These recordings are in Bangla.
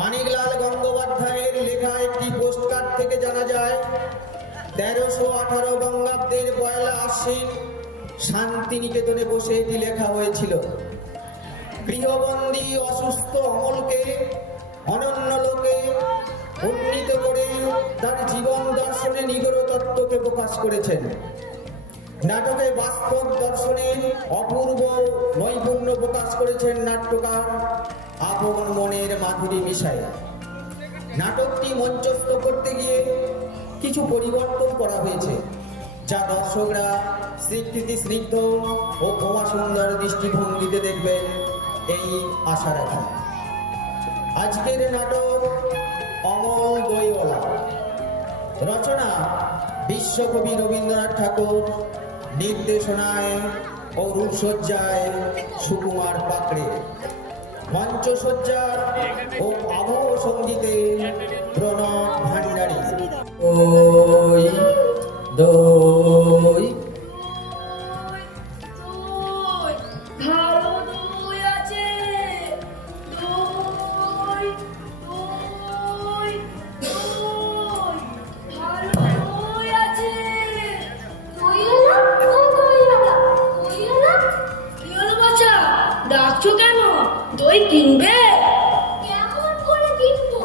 মানিকলাল গঙ্গোপাধ্যায়ের লেখা একটি পোস্টকার্ড থেকে জানা যায় 1318 বঙ্গাব্দের 1 আশ্বিন শান্তিনিকেতনে বসে এটি লেখা হয়েছিল। গৃহবন্দী অসুস্থ অমলকে অনন্য লোকে উন্নীত করে তার জীবন দর্শনে নিগড় তত্ত্বকে প্রকাশ করেছেন। নাটকে বাস্তব দর্শনের অপূর্ব নৈপুণ্য প্রকাশ করেছেন নাট্যকার আপন মনের মাধুরী মিশায়। নাটকটি মঞ্চস্থ করতে গিয়ে কিছু পরিবর্তন করা হয়েছে, যা দর্শকরা স্বীকৃতি স্নিগ্ধ ও ক্ষমা সুন্দর দৃষ্টিভঙ্গিতে দেখবেন এই আশা রাখি। আজকের নাটক অমল দইওয়ালা, রচনা বিশ্বকবি রবীন্দ্রনাথ ঠাকুর, নির্দেশনায় ও রূপসজ্জায় সুকুমার পাকড়ে, মঞ্চসজ্জা ও আবহ সঙ্গীতে প্রণব ভান্ডারী। ওই দই ভালো দই আছে, দই দই দই ভালো দই আছে। দইওয়ালা ও দইওয়ালা, দইওয়ালা কি হলো বাছা, ডাকছো কেন? দই কিনবে? কেমন করে কিনবো?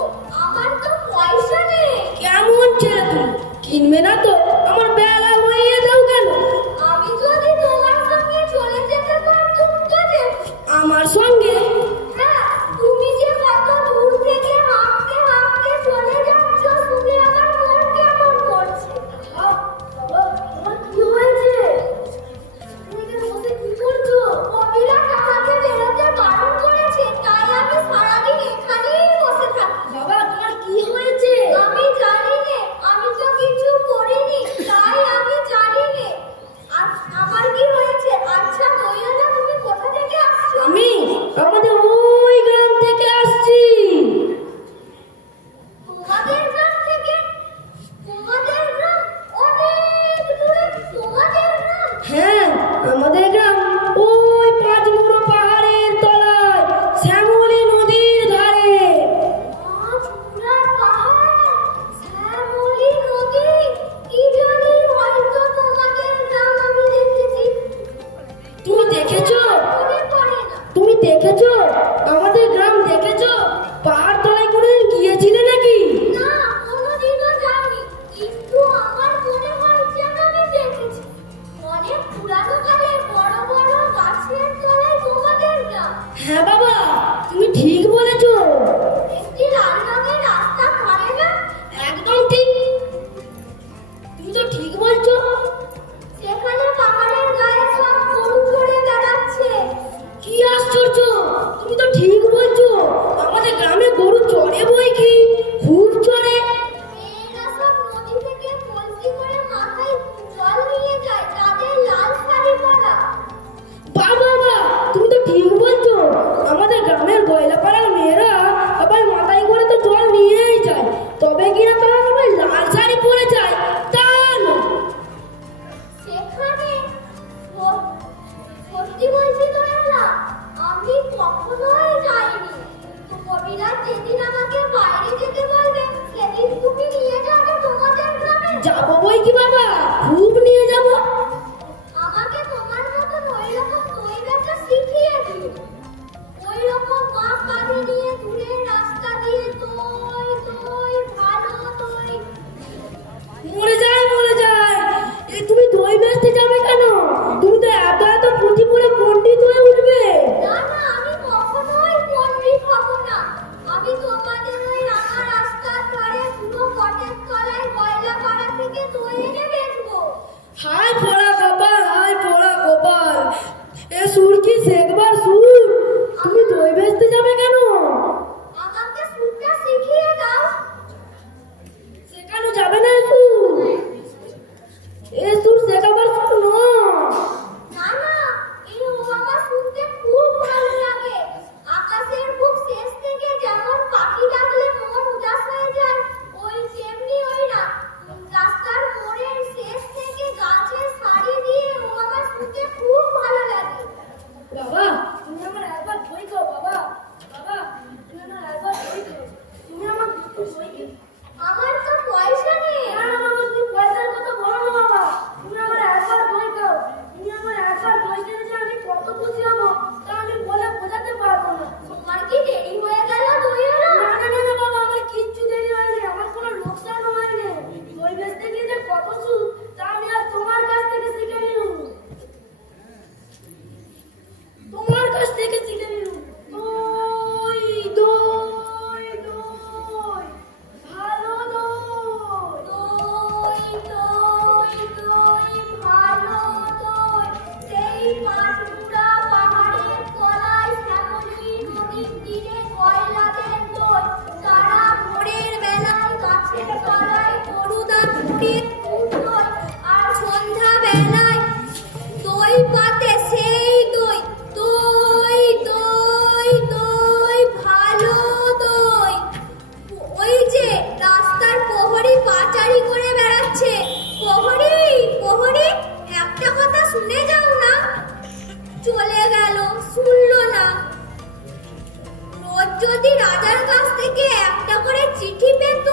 রাজার কাছ থেকে একটা করে চিঠি পেত,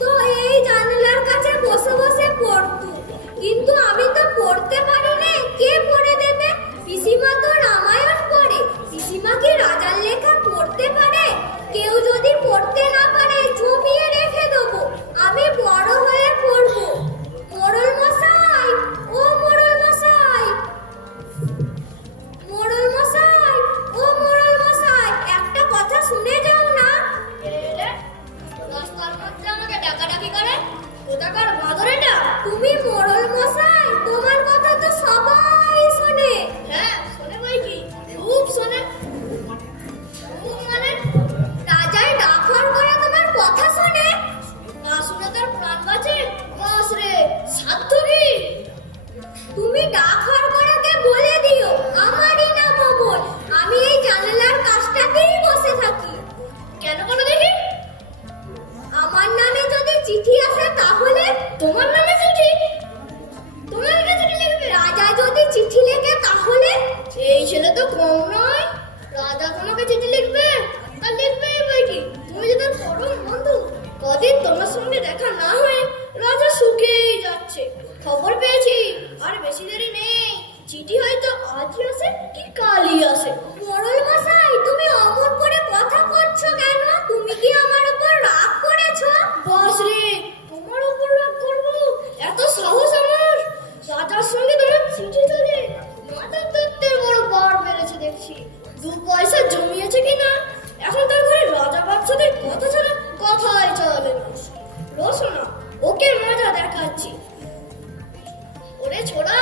তো এই জানালার কাছে বসে বসে পড়তো। কিন্তু আমি তো পড়তে পারি না, কে পড়ে দেবে? পিসিমা তো রামায়ণ পড়ে। পিসিমা কি রাজার লেখা পড়তে পারে? কেউ যদি পড়তে না পারে জমিয়ে রেখে দেবো, আমি বড় হয়ে পড়বো। মোড়ল মশাই, ও মোড়ল মশাই, মোড়ল মশাই, ও মোড়ল মশাই, একটা কথা শুনে যাও না। রাস্তার মধ্যে আমাকে ডাকাডাকি করে, কোথাকার বাঁদর এটা? তুমি মোড়ল মশাই, তোমার কথা তো সবাই শোনে। হ্যাঁ, শোনে বই কি, খুব শোনে। খুব মানে রাজার ডাকর করে তোমার কথা শোনে? না শুনে তার প্রাণ বাঁচে? বাস রে, সাধ্য কি? তুমি ডাকর করাকে বলে দিও আমারই নাম অমল। আমি এই জানালার কাছটাতেই বসে থাকি। কেন বলো দেখি? আমার নামে যদি চিঠি আসে তাহলে? তোমার নামে চিঠি? তোমার কাছে চিঠি লিখবে? রাজা যদি চিঠি লেখে তাহলে? এই ছেলে তো কম নয়, রাজা তোমাকে চিঠি লিখবে। আর লিখবেই বই কি, তুমি যে তার পরম বন্ধু। কদিন তোমার সঙ্গে দেখা না হয়ে রাজা শুকিয়েই যাচ্ছে। খবর পেয়েছি আর বেশি দেরি নেই, চিঠি হয়তো আজই আসে কি কালই আসে। মোড়ল মশাই, তুমি অমন করে কথা করছো কেন? তুমি কি আমার উপর রাগ করেছো? বস রে, তোমার উপর রাগ করবো? এত সাহস আমার? রাজার সঙ্গে তোমার চিঠি চলে? মাথার তত্ত্বের বড় বার বেড়েছে দেখছি। 2 পয়সা জমিয়েছে কিনা, এখন তার ঘরে রাজা বাচ্চাদের কথা ছাড়া কথাই চলে না। রোশনা, ওকে মজা দেখাচ্ছি। ওরে ছোড়া,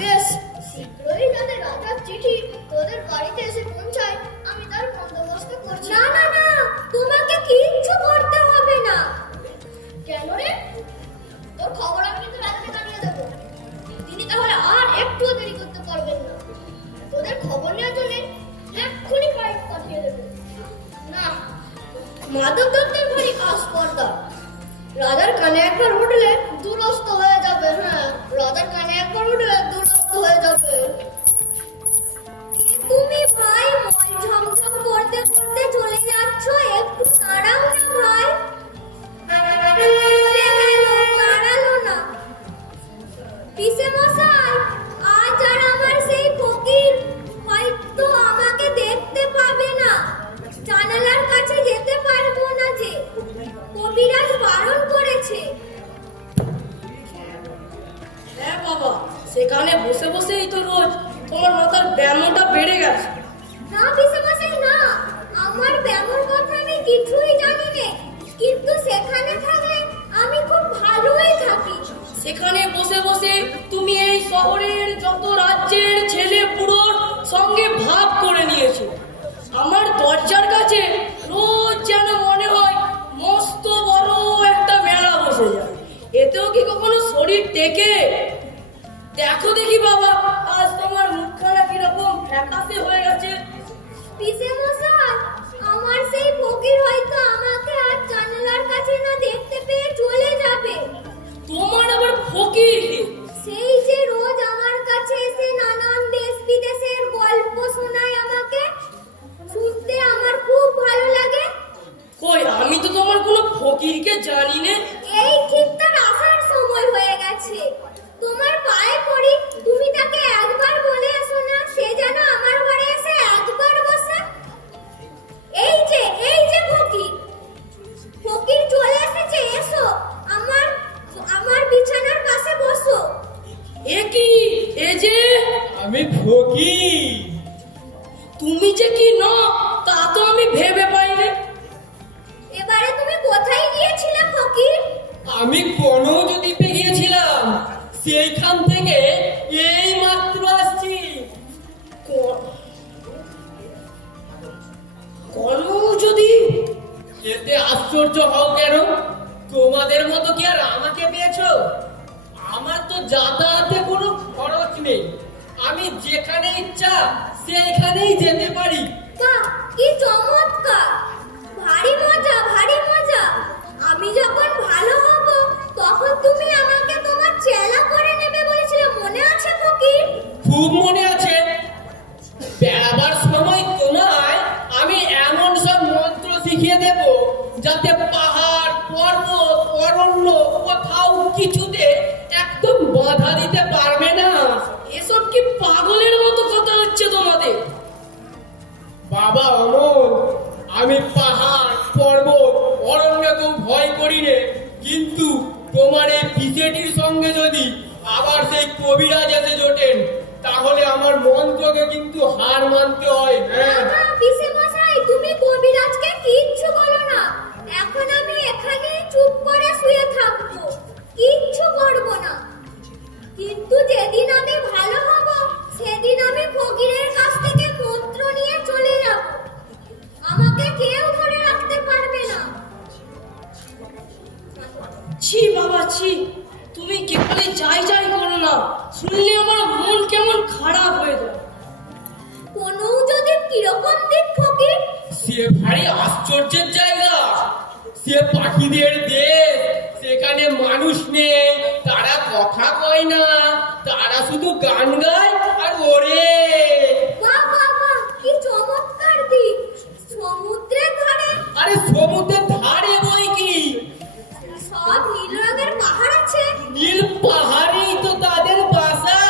বেশ শীঘ্রই যাতে রাজার চিঠি তোদের বাড়িতে এসে পৌঁছায় আমি তার বন্দোবস্ত করছি। না না না, তোমাকে কিচ্ছু করতে হবে না। কেন রে? তোর খবর আমি কিন্তু রাজাকে জানিয়ে দেবো। তিনি তাহলে আর একটু দেরি করতে পারবেন না। তোদের খবর নেওয়ার জন্য এক্ষুনি পাইপ পাঠিয়ে দেবো। না, মাধব দত্তের ভারী আস্পর্ধা। রাজার কানে একবার উঠলে দুরস্ত হয়ে যাবে। হ্যাঁ, রাজার কানে একবার উঠলে দুরস্ত হয়ে যাবে। তুমি ভাই মল ঝমঝম করতে করতে চলে যাচ্ছ, একটু দাঁড়াও না ভাই। দাঁড়ালো না। পিসে মশাই, আজ আর আমার সেই ফকির হয়তো আমাকে দেখতে পাবে না। জানালার কাছে যেতে পারবো না যে, কবিরাজ বারণ করেছে। হ্যাঁ বাবা, সেখানে বসে বসেই তো রোজ তোমার মাথার ব্যায়ামটা বেড়ে গেছে। না পিসে মশাই না, আমার ব্যামোর কথা আমি কিছুই জানি না, কিন্তু সেখানে থাকলে আমি খুব ভালোই থাকি। সেখানে বসে বসে তুমি এই শহরের যত রাজ্যের ছেলে বুড়োর সঙ্গে ভাব করে নিয়েছো। আমার দরজার কাছে রোজ যেন মনে হয় মস্ত বড় একটা মেলা বসে যায়। এতেও কি কখনো শরীর টেকে? দেখো দেখি বাবা, আজ তোমার মুখখানা কিরকম ফ্যাকাশে হয়ে গেছে। পিসে মশাই, আমার সেই ফকির হয়তো আমাকে আর জানালার কাছে না দেখতে পেয়ে চলে যাবে। তোমার আবার ফকির? সেই যে রোজ আমার কাছে এসে নানান দেশ বিদেশের গল্প শোনায় আমাকে, শুনতে আমার খুব ভালো লাগে। কই, আমি তো তোমার কোনো ফকিরকে জানি না। এই ঠিক তার আসার সময় হয়ে গেছে। তোমার পায়ে পড়ি, তুমি তাকে একবার বলে এসো না, সে যেন আমার ঘরে এসে একবার বসে। এই যে ফকির, ফকির চলে এসেছে, এসো আমার বিছানার পাশে বসো। এ কি, এ যে আমি ফকির। তুমি যে কি না তা তো আমি ভেবে পাইনি। এবারে তুমি কোথায় গিয়েছিলে ফকির? আমি কনৌজদ্বীপে গিয়েছিলাম, সেইখান থেকে এই মাত্র আসছি। যদি এতে আশ্চর্য হও কেন? তোমাদের মতো কি আর আমাকে পেয়েছো? আমার তো যাতায়াতে কোনো খরচ নেই, আমি যেখানে ইচ্ছা সেইখানেই যেতে পারি। বাহ, কি চমৎকার! ভারী মজা, ভারী মজা। আমি যখন ভালো হব তখন তুমি আমাকে তোমার চেলা করে নেবে বলেছিলে, মনে আছে ফকির? খুব মনে আছে। বেড়াবার সময় তোমায় আমি এমন সব মন্ত্র শিখিয়ে দেব দেবো যাতে পাহাড় পর্বত অরণ্য কোথাও কিছুতে একদম বাধা দিতে পারবে না। এসব কি পাগলের মতো কথা হচ্ছে তোমাদের? বাবা অমল, আমি পাহাড় পর্বত অরণ্যকেও ভয় করি রে, কিন্তু তোমার এই পিসেটির সঙ্গে যদি আবার সেই কবিরাজ এসে জোটেন তাহলে আমার মন্ত্রকে কিন্তু হার মানতে হয়। হ্যাঁ, না, পিসে মশাই, তুমি কবিরাজকে কিচ্ছু বলো না। এখন আমি এখানে চুপ করে শুয়ে থাকবো, কিচ্ছু করবো না। কিন্তু যেদিন আমি ভালো হব সেদিন আমি ফকিরের কাছ থেকে মন্ত্র নিয়ে চলে যাব। আমাকে কেউ ধরে রাখতে পারবে না। ছি বাবা ছি, তুমি কেবলে যাই যাই করো না, শুনলে আমার মন কেমন খারাপ হয়ে যায়। কোনো যদি কিরকম দিক ফকির? সে ভারী আশ্চর্যের জায়গা, সে পাখিদের দেশ, সেখানে মানুষ নেই, তারা কথা কয় না, তারা শুধু গান গায় আর ওরে। বাহ বাহ বাহ, কি চমৎকার দিক! সমুদ্রের ধারে আরে সমুদ্রের ধারে বই কি, সব নীল রঙের পাহাড় আছে। নীল পাহাড়েই তো তাদের বাসা।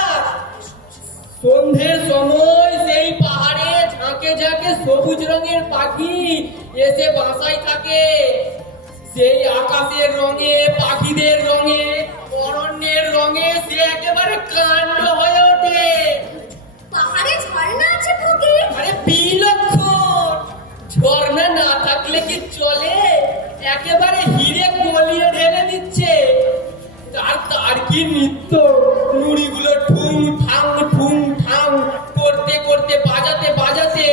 সন্ধ্যের সময় সেই পাহাড়ে ঝাঁকে ঝাঁকে সবুজ রঙের পাখি এসে বাসায় থাকে। সেই আকাশের রঙে, পাখিদের রঙে, অরণ্যের রঙে সে একেবারে কাণ্ড হয়ে ওঠে। পাহাড়ে ঝর্ণা আছে ফকির? আরে বিলক্ষণ! ঝর্ণা না থাকলে কি চলে? একেবারে হিরে গলিয়ে ঢেলে দিচ্ছে। তার কি নৃত্য! নুড়িগুলো ঠুং ঠাং করতে করতে বাজাতে বাজাতে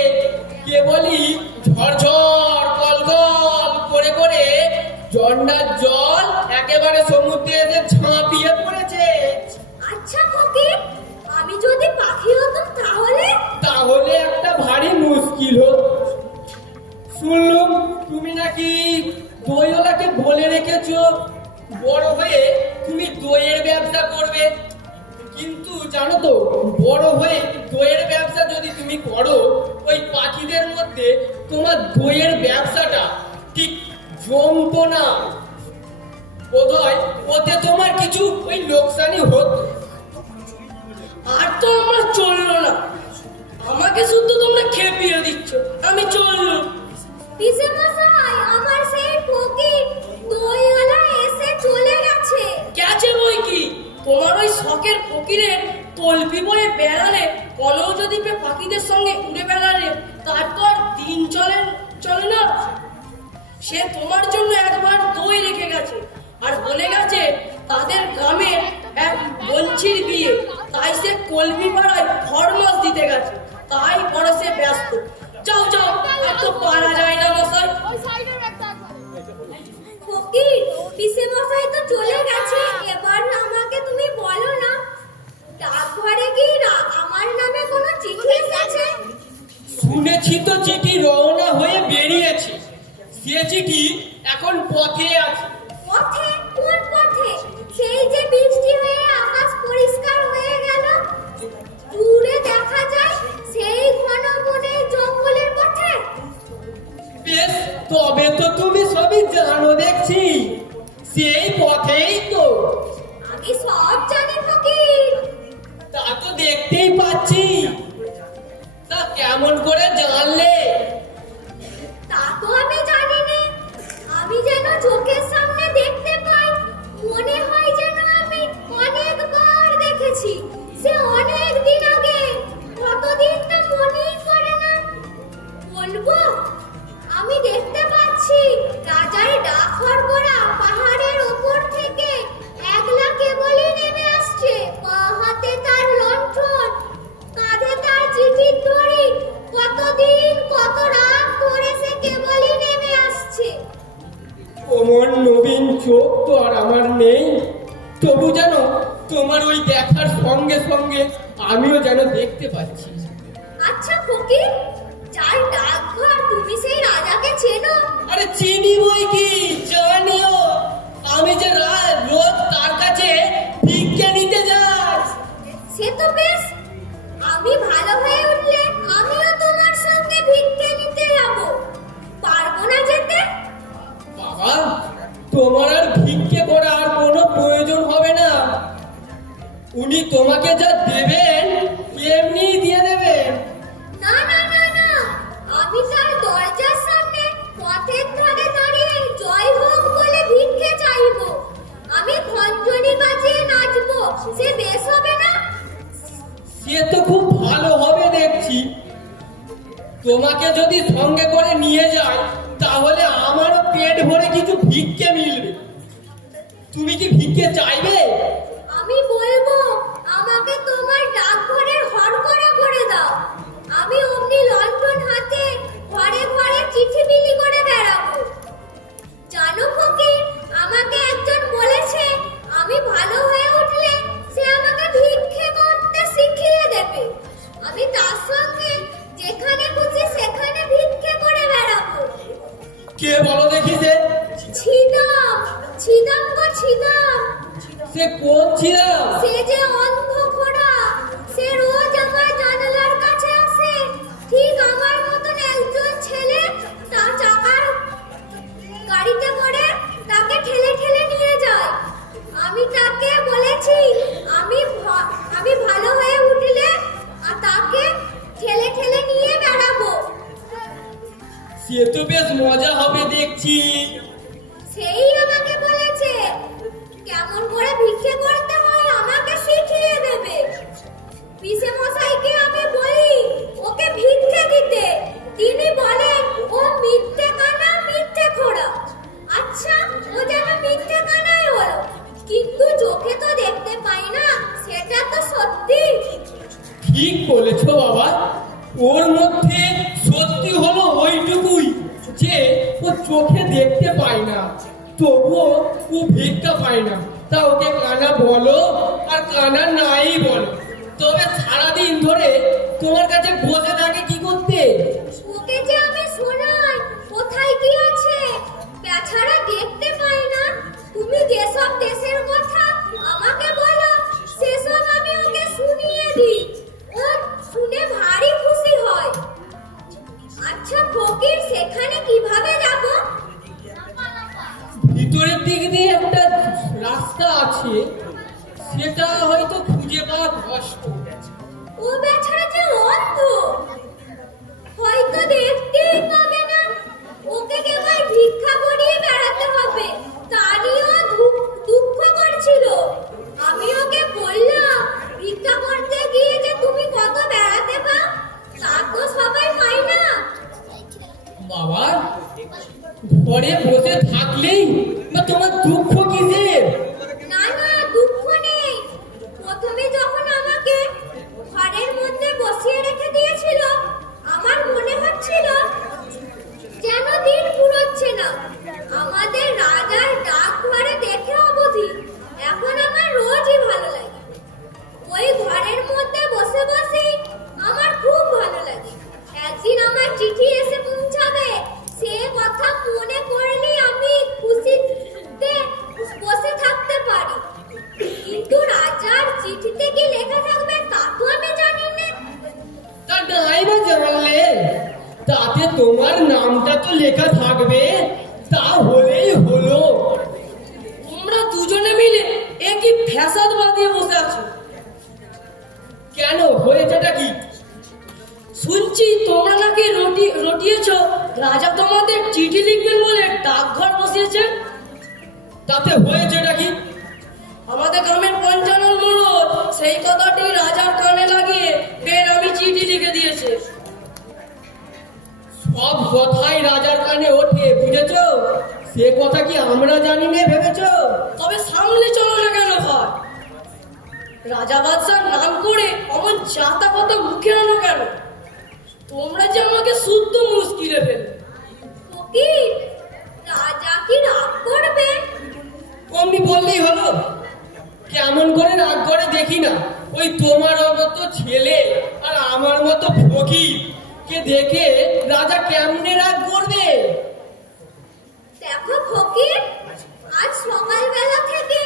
কেবলই ঝরঝর কলগল করে করে ঝর্ণার জল একেবারে সমুদ্রে এসে ঝাঁপিয়ে পড়েছে। আচ্ছা ফকির, আমি যদি পাখি হতাম তাহলে একটা ভারী মুশকিল হতো। শুনলুম তুমি নাকি দইওয়ালাকে বলে রেখেছো বড় হয়ে তুমি দইয়ের ব্যবসা করবে। কিন্তু জানো তো, বড় হয়ে দইয়ের ব্যবসা যদি তুমি করো, ওই পাখিদের মধ্যে তোমার দইয়ের ব্যবসাটা ঠিক জমতো না। বোধহয় ওতে তোমার কিছু ওই লোকসানি হতো। আর তো আমরা চললো না, আমাকে শুধু তোমরা খেপিয়ে দিচ্ছ, আমি চললো। পিসে মশাই, আমার সেই ফকির দইওয়ালা এসে চলে গেছে। গেছে বই কি, তোমার ওই শখের ফকিরের তলপি বয়ে বেড়ালে, কলও যদি পাখিদের সঙ্গে উড়ে বেড়ালে, তার তো আর দিন চলে না। সে তোমার জন্য একবার দই রেখে গেছে আর বলে গেছে তাদের গ্রামে এক বঞ্চির বিয়ে, তাই সে কলমি পাড়ায় ফরমাস দিতে গেছে, তাই বড় সে ব্যস্ত। যাও যাও, আর তো পারা যায় না মশাই। ফকির, পিসে মশাই তো চলে গেছে, এবার আমাকে তুমি বলো না, ডাকঘরে কি আমার নামে কোনো চিঠি এসেছে? শুনেছি তো চিঠি রওনা হয়ে বেরিয়েছে, সে চিঠি এখন পথে আছে। পথে? কোন পথে? সেই যে বৃষ্টি হয়ে আকাশ পরিষ্কার হয়ে গেল, দূরে দেখা যায় সেই ঘন বনের জঙ্গলের পথে। বেশ, তবে তো তুমি সবই জানো দেখছি, সেই পথেই তো। আমি সব জানি ফকির। তা তো দেখতেই পাচ্ছি, তা কেমন করে জানলে? তা তো আমি জানি না, আমি যেন চোখের সামনে দেখতে পাই, মনে হয় যেন আমি অনেকবার দেখেছি, সে অনেক দিন আগে, কতদিন তো মনেই করে না। বলবো, আমি দেখতে পাচ্ছি রাজার ডাকঘর করা পাহাড়ের ওপর থেকে একলা কেবলই নেমে আসছে, বাঁ হাতে তার লণ্ঠন, কাঁধে তার চিঠির দড়ি, কতদিন কত রাত ধরে সে কেবলই নেমে আসছে। ওমন নবীন চোখ তো আর আমার নেই, তবু যেন তোমার ওই দেখার সঙ্গে সঙ্গে আমিও যেন দেখতে পাচ্ছি। আচ্ছা ফকির, যার ডাকঘর, তুমি সেই রাজাকে চেনো? আরে চিনি বই কি, জানিও। আমি যে রোজ তার কাছে ভিক্ষে নিতে যাই। সে তো বেশ, আমি ভালো হয়ে উঠলে আমিও তোমার সঙ্গে ভিক্ষে নিতে যাব। পারবো না যেতে? তোমার আর ভিক্ষে করার কোনো প্রয়োজন হবে না। উনি তোমাকে যা দেবেন এমনি দিয়ে দেবেন। না না না না, আমি তার দরজার সামনে পথের ধারে দাঁড়িয়ে জয় হোক বলে ভিক্ষে চাইবো। আমি খঞ্জনি বাজিয়ে নাচবো, সে বেশ হবে না? সে তো খুব ভালো হবে দেখছি। তোমাকে যদি সঙ্গে করে নিয়ে যায় তাহলে আমারও পেট ভরে কিছু ভিক্ষে মিলবে। তুমি কি ভিক্ষে চাইবে? আমি বলবো আমাকে তোমার ডাকঘরের হরকড়া করে দাও। আমি অমনি লণ্ঠন হাতে ঘরে ঘরে চিঠি বিলি করে বেড়াবো। জানো ফকির, আমাকে একজন বলেছে আমি ভালো হয়ে উঠলে সে আমাকে ভিক্ষে করতে শিখিয়ে দেবে। আমি তার সঙ্গে যেখানে খুশি সেখানে ভিক্ষে করে বেড়াবো। কে বলো দেখি সে? ছিদাম, ছিদাম গো ছিদাম। সে কোন ছিল? সে যে অন্ধ ঘোড়া, সে রোজ আমার জানালার কাছে আসে। ঠিক আমার মতন একজন ছেলে তার চাকার গাড়িতে করে তাকে ঠেলে ঠেলে নিয়ে যায়। আমি তাকে বলেছি আমি ভালো হয়ে উঠলে আর তাকে ঠেলে ঠেলে নিয়ে বেড়াবো। সে তো বেশ মজা হবে দেখছি। সেই আমাকে বলেছে কেমন করে ভিক্ষে করতে হয় আমাকে শিখিয়ে দেবে। পিসে মশাইকে আমি বলি ওকে ভিক্ষে দিতে, তিনি বলেন ও মিথ্যে কানা মিথ্যে খোড়া। আচ্ছা, ও যেন মিথ্যে কানাই হলো, কিন্তু চোখে তো দেখতে পাই না, সেটা তো সত্যি। ঠিক বলেছো বাবা। ওর মধ্যে সত্যি হলো ওইটুকুই যে ও চোখে দেখতে পায় না, তবুও ও ভিক্ষা পায় না। তা ওকে কানা বলো আর কানা নাই বলো, তবে সারাদিন ধরে তোমার কাছে বসে থাকে কি করতে? ওকে যে আমি শোনাই কোথায় কি আছে, বেচারা দেখতে পাই না। তুমি যেসব দেশের কথা আমাকে বলো সেসব আমি ওকে শুনিয়ে দিই, ও শুনে ভারী খুশি হয়। আচ্ছা ফকির, সেখানে কিভাবে যাব? ভিতরের দিক দিয়ে একটা রাস্তা আছে, সেটা হয়তো খুঁজে পাওয়া কষ্ট। ও বেচারা যে অন্ধ, হয়তো দেখতেই পাবে না। ওকে কেবল ভিক্ষা করিয়ে বেড়াতে হবে, তা নিয়েও দুঃখ করছিল। আমি ওকে বললাম ভিক্ষা করতে গিয়ে যে তুমি কত বেড়াতে পাও, তা তো সবাই পায় না। বাবা, ঘরে বসে থাকলেই না তোমার দুঃখ কিসের? না না, দুঃখ নেই। প্রথমে যখন আমাকে ঘরের মধ্যে বসিয়ে রেখে দিয়েছিল আমার মনে হচ্ছিল যেন দিন ফুরোচ্ছে না। আমাদের রাজার ডাক ঘরে দেখে অবধি এখন আমার রোজই ভালো লাগে। ওই ঘরের মধ্যে বসে বসে আমার খুব ভালো লাগে। একদিন আমার চিঠি এসে পৌঁছাবে, সে কথা মনে করলে আমি খুশিতে বসে থাকতে পারি। কিন্তু রাজার চিঠিতে কি লেখা থাকবে তা তো আমি জানি না। তা নাই বা জানলে, তাতে তোমার নামটা তো লেখা থাকবে, তা হলেই হলো। তোমরা দুজনে মিলে একই ফ্যাসাদ বাঁধিয়ে বসে আছো। কেন, হয়েছেটা কি? শুনছি তোমরা নাকি রটিয়েছ রাজা তোমাদের চিঠি লিখবেন বলে ডাকঘর বসিয়েছেন। তাতে হয়েছেটা কি? আমাদের গ্রামের পঞ্চানন মোড়ল সেই কথাটি রাজার কানে লাগিয়ে ফের আমি চিঠি লিখে দিয়েছে। সব কথাই রাজার কানে ওঠে, বুঝেছো? সে কথা কি আমরা জানি না ভেবেছো? তবে সামলে চলো না কেন ভাই? রাজা বাদশার নাম করে অমন জাতা কথা মুখে আনো কেন? তোমরা যে আমাকে শুদ্ধ মুশকিলে ফেলে। ফকির, রাজা কি রাগ করবে? অমনি বললেই হলো। কেমন করে রাগ করে দেখি না। ওই তোমার মতো ছেলে আর আমার মতো ফকির কে দেখে রাজা কেমনে রাগ করবে? দেখো ফকির, আজ সকালবেলা থেকে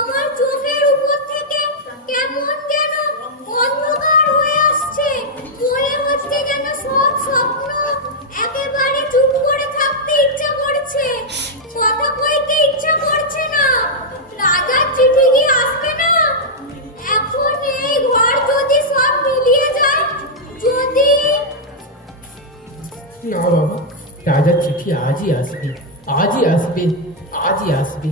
আমার চোখের উপর থেকে কেমন যেন অন্ধকার হয়ে আসছে। মনে হচ্ছে যেন সব স্বপ্ন একেবারে চুপ করে থাকতে ইচ্ছা করছে, কথা কইতে ইচ্ছা আজই আসবে, আজই আসবে।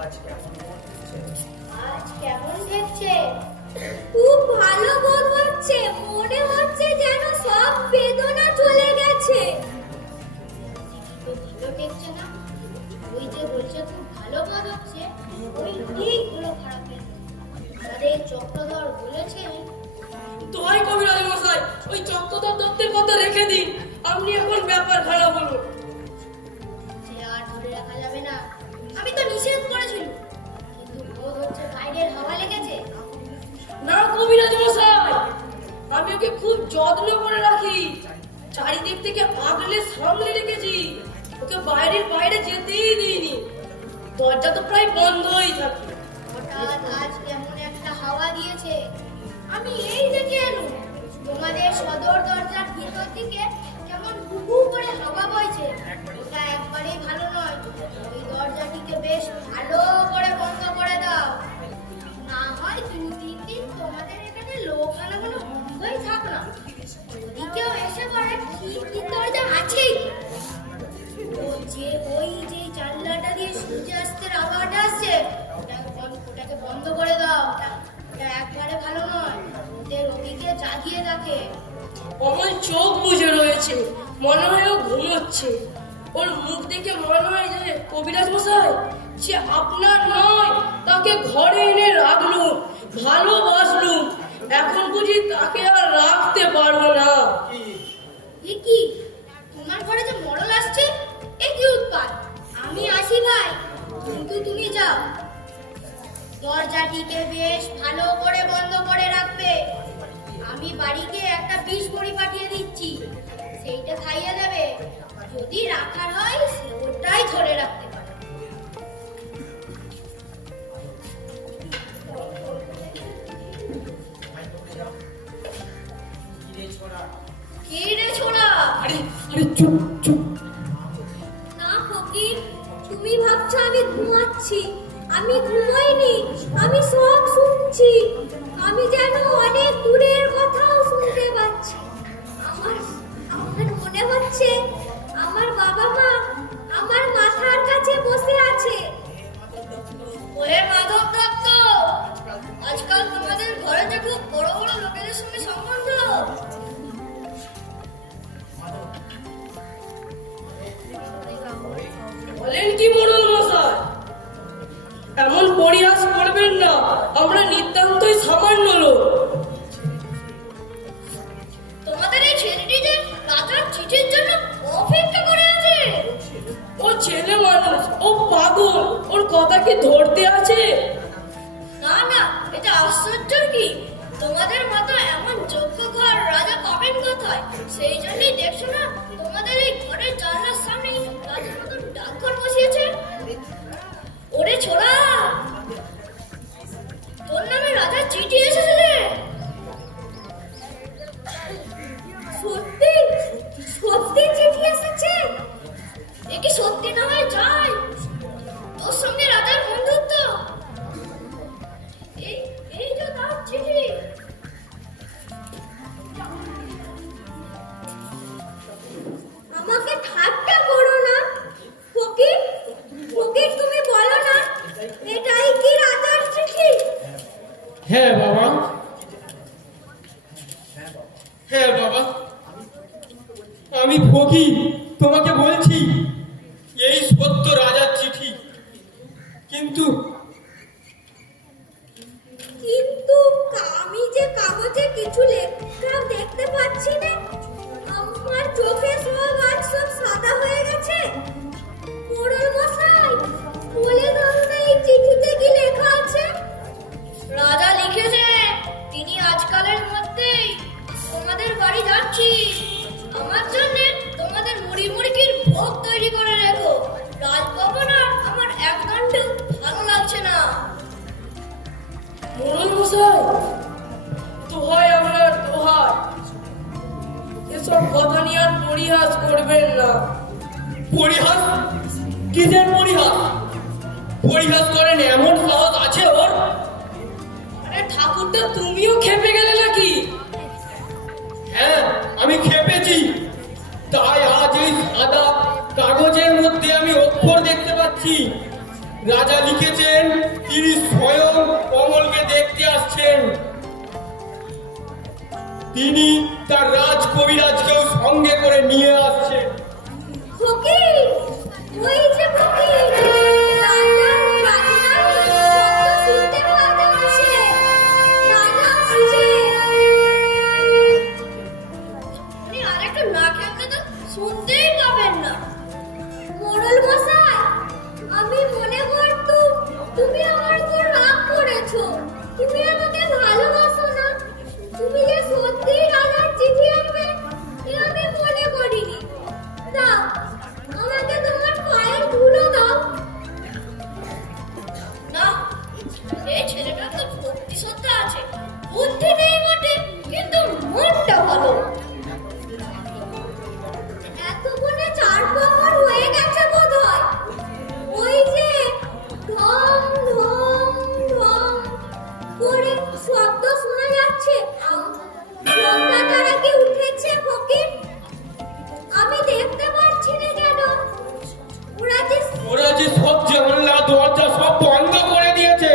আজ কেমন হচ্ছে? আজ কেমন দেখছে? খুব ভালো বোধ হচ্ছে, মনে হচ্ছে যেন সব বেদনা চলে গেছে। তো ভালো দেখছে না, ওই যে বলছে খুব ভালো বোধ হচ্ছে, ওই ঠিক হলো খারাপের। আরে চক্রধর বলেছে দোহাই কবিরাজ মশাই, ওই চক্রধর দত্তের কথা রেখে দিন, আপনি এখন ব্যাপার খারাপ হলো। যে আর ধরে রাখা যাবে না, আমি তো নিষেধ করেছিলাম, কিন্তু বোধ হচ্ছে বাইরের হাওয়া লেগেছে। না কবিরাজ মশাই, আমি ওকে খুব যত্ন করে রাখি, চারিদিক থেকে আগলে সামলে রেখেছি, ওকে বাইরে যেতেই দিইনি, দরজা তো প্রায় বন্ধই থাকে। হঠাৎ আজ কেমন একটা হাওয়া দিয়েছে, আমি এই দেখে এলুম তোমাদের সদর দরজার ভিতর দিকে কেমন হু হু করে হাওয়া বইছে। ওটা একবারেই ভালো নয়, ওই দরজাটিকে বেশ ভালো করে বন্ধ করে দাও, না হয় 2-3 দিন তোমাদের এখানে লোক আনাগোনা বন্ধই থাক না। যদি কেউ এসে পড়ে ঠিক দরজা আছেই, ও যে ওই যে জানলাটা দিয়ে সূর্যাস্তের আওয়াজ আসছে, ওটাকে বন্ধ করে দাও, ওটা একবারে ভালো নয়, ওদের ওদিকে জাগিয়ে রাখে। আমার চোখ বুজে রয়েছে, মনে হয় ও ঘুমোচ্ছে। ওর মুখ দেখে মনে হয় যে কবিরাজ মশাই, যে আপনার নয় তাকে ঘরে এনে রাখলুম, ভালোবাসলুম, এখন বুঝি তাকে আর রাখতে পারবো না। এ কি, তোমার ঘরে যে মরল আসছে, এ কি উৎপাত! আমি আসি ভাই, কিন্তু তুমি যাও, দরজাটিকে বেশ ভালো করে বন্ধ করে রাখবে। আমি বাড়িকে একটা বিষ বড়ি পাঠিয়ে দিচ্ছি, সেইটা খাইয়ে দেবে, যদি রাখার হয় সে ওটাই ধরে রাখতে পারে। কিরে ছোড়া, কে রে ছোড়া? আরে আরে চুপ চুপ। না ফকির, তুমি ভাবছো আমি ঘুমাচ্ছি, আমি ঘুমাইনি, আমি সব শুনছি, আমি যেন অনেক দূরের কথাও শুনতে পাচ্ছি। আমার আমার মনে হচ্ছে আমার বাবা মা আমার মাথার কাছে বসে আছে। ওরে মাধব দত্ত, আজকাল তোমাদের ঘরে যে খুব বড় বড় লোকেদের সঙ্গে সম্বন্ধ। বলেন কি মোড়ল মশাই, এমন পরিহাস করবেন না, আমরা নিতান্তই সামান্য লোক। তোমাদের এই ছেলেটি যে রাজার চিঠির জন্য অপেক্ষা করে আছে। ও ছেলে মানুষ, ও পাগল, ওর কথা কি ধরতে আছে? না না, এটা আশ্চর্য কি, তোমাদের মতো এমন যোগ্য ঘর রাজা পাবেন কোথায়? সেই জন্যই দেখছো না তোমাদের এই ঘরের জানলার সামনে রাজার মতো ডাকঘর বসিয়েছে। ওরে ছোড়া, তোর নামে রাজার চিঠি এসেছে রে। সত্যি সত্যি চিঠি এসেছে? এ কি সত্যি না হয় যায়? তোর সঙ্গে রাজার বন্ধুত্ব। এই যে তার চিঠি। আমাকে ঠাট্টা করো না ফকির, ফকির তুমি বলো না এটাই কি রাজার চিঠি? হ্যাঁ বাবা, হ্যাঁ বাবা, আমি ফকির, তোমাকে বলছি এই সত্য রাজার চিঠি। কিন্তু কিন্তু আমি যে কাগজে কিছু লেখা দেখতে পাচ্ছি না, আমার চোখে সব আজ সব সাদা হয়ে গেছে। মোড়ল মশাই, বলে দাও না এই চিঠিতে কি লেখা আছে? রাজা লিখেছে তিনি আজকালের মধ্যেই তোমাদের বাড়ি যাচ্ছি, আমার জন্য তোমাদের মুড়ি মুড়কির ভোগ তৈরি করে রেখো। রাজভবন আর আমার একদণ্ড ভালো লাগছে না। মোড়ল মশাই, দোহাই আপনার দোহাই, এসব কথা নিয়ে আর পরিহাস করবেন না। পরিহাস? কিসের পরিহাস? পরিহাস করেন এমন সাহস আছে ওর? আরে ঠাকুরটা, তুমিও খেপে গেলে নাকি? হ্যাঁ, আমি খেপেছি। তাই আজ এই সাদা কাগজের মধ্যে আমি অক্ষর দেখতে পাচ্ছি। রাজা লিখেছেন তিনি স্বয়ং কমলকে দেখতে আসছেন। তিনি তার রাজ কবিরাজকেও সঙ্গে করে নিয়ে আসছেন। ফকির, ওই যে ফকির, রাজার শব্দ শুনতে পাওয়া যাচ্ছে। রাজা আসছে। আপনি আরেকটু না খেতে তো শুনতেই পাবেন না। মোড়ল মশাই, আমি মনে করতুম তুমি আমার উপর রাগ করেছো। তুমি আমাকে ভালোবাসো না। তুমি যে সত্যিই রাজার চিঠি আনবে এ আমি মনে করিনি। দাও, আমাকে তোমার পায়ের ধুলো দাও। না, এই ছেলেটা তো ভক্তি শ্রদ্ধা আছে, বুদ্ধি নেই বটে, কিন্তু মনটা ভালো। এতক্ষণে 4 প্রহর হয়ে গেছে বোধহয়। ওই যে ঢং ঢং ঢং করে শব্দ শোনা যাচ্ছে। লোকটা তারা কি উঠেছে ফকির? আমি দেখতে পাচ্ছি না কেন? ওরা যে সব জানলা দরজা সব বন্ধ করে দিয়েছে।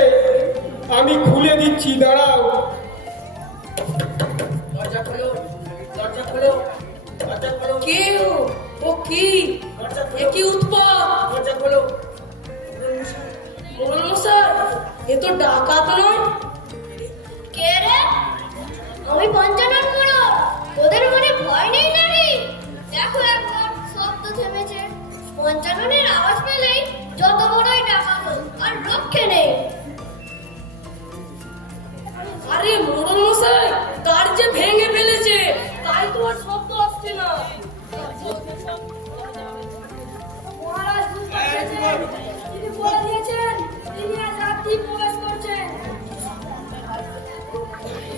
আমি খুলে দিচ্ছি, দাঁড়াও। দরজা খোলো, দরজা খোলো, দরজা খোলো, কে ও কি? এ কি উৎপাত? দরজা খোলো। মোড়ল মশাই, এ তো ডাকাত নয়। কে রে? আমি পঞ্চানন মোড়ল। তোদের মনে ভয় নেই নাকি? দেখো একবার, শব্দ থেমেছে। পঞ্চাননের আওয়াজ পেলেই যত বড়ই ডাকা হোক আর রক্ষে নেই। আরে মোড়ল মশাই, তার যে ভেঙে ফেলেছে, তাই তো আর শব্দ আসছে না। মহারাজ বুঝতে পেরেছেন। তিনি বলে দিয়েছেন তিনি আজ রাত্রি প্রবেশ করছেন।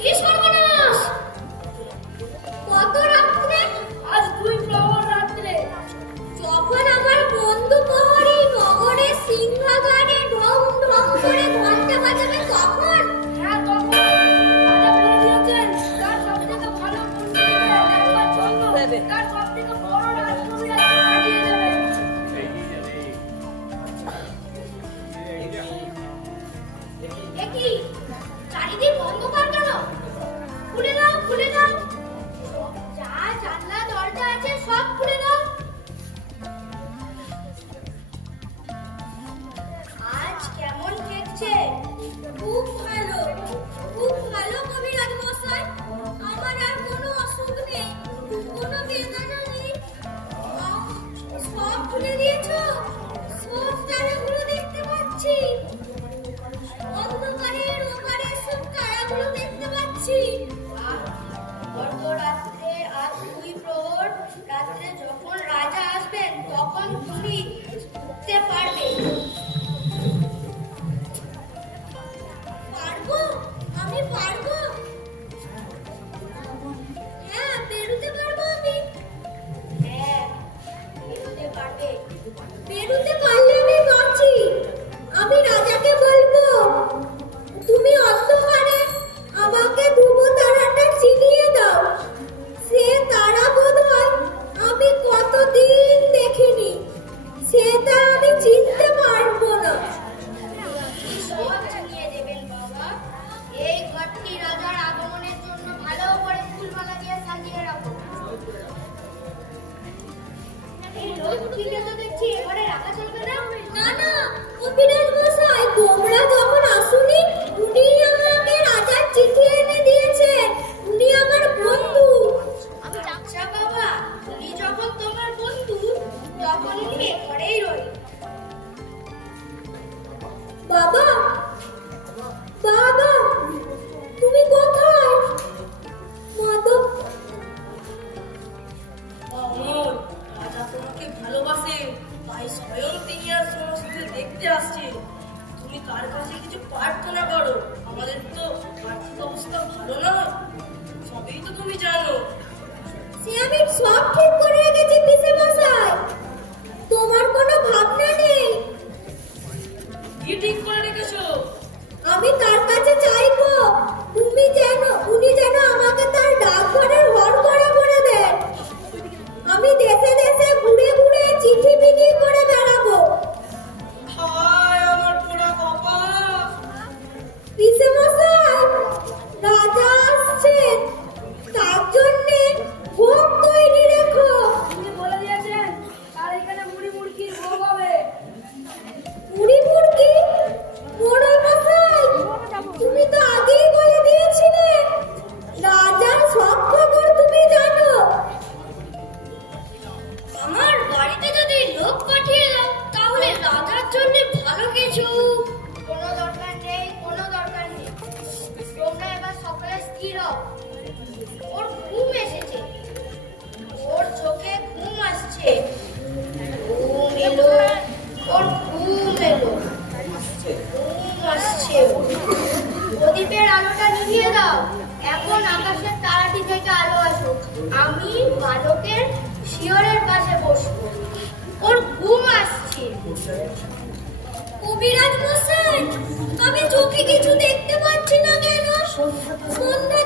কি সর্বনাশ! কত রাত্রে? আজ 2 প্রহর রাত্রে। যখন আমার বন্ধু প্রহরী নগরের সিংহাগারে ঢং ঢং করে ঘন্টা বাজাবে তখন? হ্যাঁ, তখন রাজা বলে দিয়েছেন তার সবথেকে ভালো বুদ্ধি একবার জন্য তার সবথেকে বড় রাজকবিরাজ পাঠিয়ে দেবেন। এ কি? চারিদিক অন্ধকার কেন? খুলে দাও, খুলে দাও। যা জানলা দরজা আছে সব খুলে দাও। আজ কেমন ঠেকছে? খুব ভালো, খুব ভালো কবিরাজ মশাই। আমার আর কোনো অসুখ নেই, কোনো বেদনা নেই। সব খুলে দিয়েছো? সব তারাগুলো দেখতে পাচ্ছি। অন্ধকারের ওপারে সব তারাগুলো দেখতে পাচ্ছি। গত রাত্রে আজ 2 প্রহর রাত্রে যখন রাজা আসবেন তখন তুমি উঠতে পারবে। পারবো? আমি পারবো? হ্যাঁ, বেরোতে পারবো আমি। হ্যাঁ, বেরোতে পারবে। বেরোতে পারলে আমি বাঁচি। আমি রাজাকে বলবো তুমি অন্ধকারে আমাকে ধ্রুব তারাটা চিনিয়ে দাও। সে তারা বোধহয় আমি কতদিন দেখিনি। সেটা আমি চিনতে পারবো না। কি সব জানিয়ে দেবেন বাবা। এই ঘরটি রাজার আগমনের জন্য ভালো করে ফুলমালা দিয়ে সাজিয়ে রাখো। এই লক্ষ্মীকে তো দেখছি এবারে রাখা চলবে না। না না, কবিরাজ মশাই, তোমরা যখন আসুনি উনি আমাকে রাজার চিঠি এনে দিয়েছেন। উনি আমার বন্ধু। আচ্ছা বাবা, উনি যখন তোমার বন্ধু তখন উনি এখানেই রইল। বাবা, বাবা, তুমি কোথায়? মাধব, অমর, রাজা তোমাকে ভালোবাসে, তাই স্বয়ং তিনি আর সমস্ত দেখতে আসছে। তুমি তার কাছে কিছু প্রার্থনা করো। আমাদের তো আর্থিক অবস্থা ভালো নয়, সবই তো তুমি জানো। সে আমি সব ঠিক করে রেখেছি পিসে মশাই। তোমার কোনো ভাবনা নেই। কি ঠিক করে রেখেছো? আমি তার কাছে চাইবো উনি যেন আমাকে তার ডাকঘরের ঘর করে দেন। আমি সুন্দর